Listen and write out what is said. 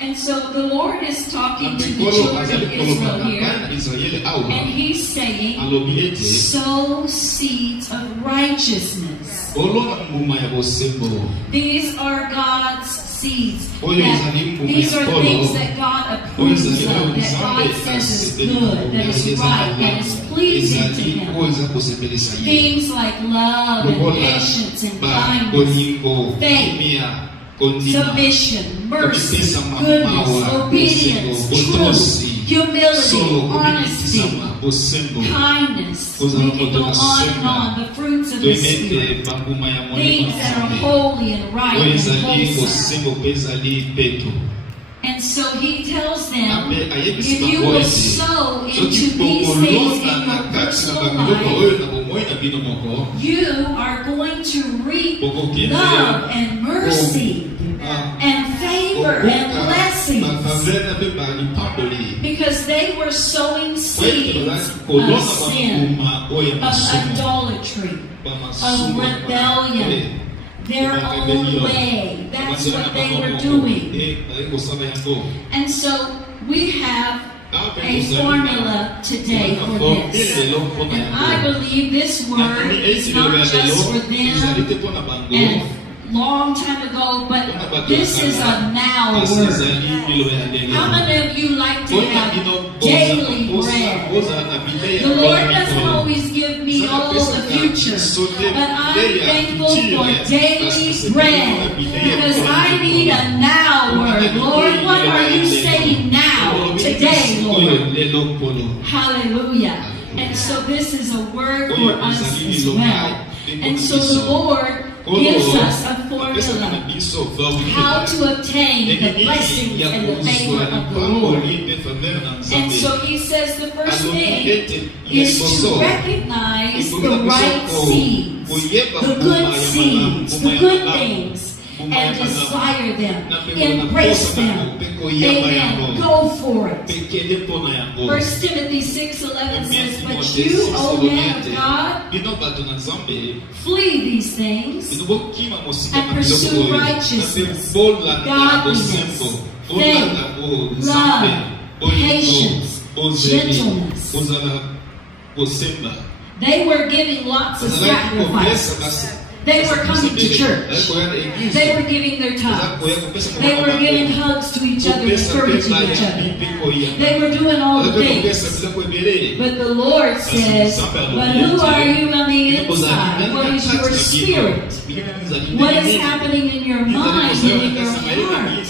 And so the Lord is talking to the children of Israel here, and He's saying, sow seeds of righteousness. These are God's seeds. These are things that God approves of, that God says is good, that is right, that is pleasing to Him. Things like love and patience and kindness, faith, submission, mercy, goodness, obedience, truth, humility, honesty, kindness. We can go on and on. The fruits of the Spirit. Things that are holy and right and wholesome. And so He tells them, if you will sow into these things in your personal life, you are going to reap love and mercy and favor and blessings. Because they were sowing seeds of sin, of idolatry, of rebellion, their own way. That's what they were doing. And so we have a formula today for this. And I believe this word is not just for them and long time ago, but this is a now word. How many of you like to have daily bread? The Lord doesn't always give me all the future, but I'm thankful for daily bread because I need a now word. Lord, what are you saying now, today, Lord? Hallelujah. And so this is a word for us as well. And so the Lord gives us a formula how to obtain the blessings and the favor of the Lord. And so He says the first thing is to recognize the right seeds, the good seeds, the good things, and desire them, embrace them. Amen. Go for it. 1 Timothy 6:11 says, but you, O man of God, flee these things and pursue righteousness, godliness, faith, love, patience, gentleness. They were giving lots of sacrifices. They were coming to church. They were giving their tithes. They were giving hugs to each other, encouraging each other. They were doing all the things. But the Lord says, but who are you on the inside? What is your spirit? What is happening in your mind and in your heart?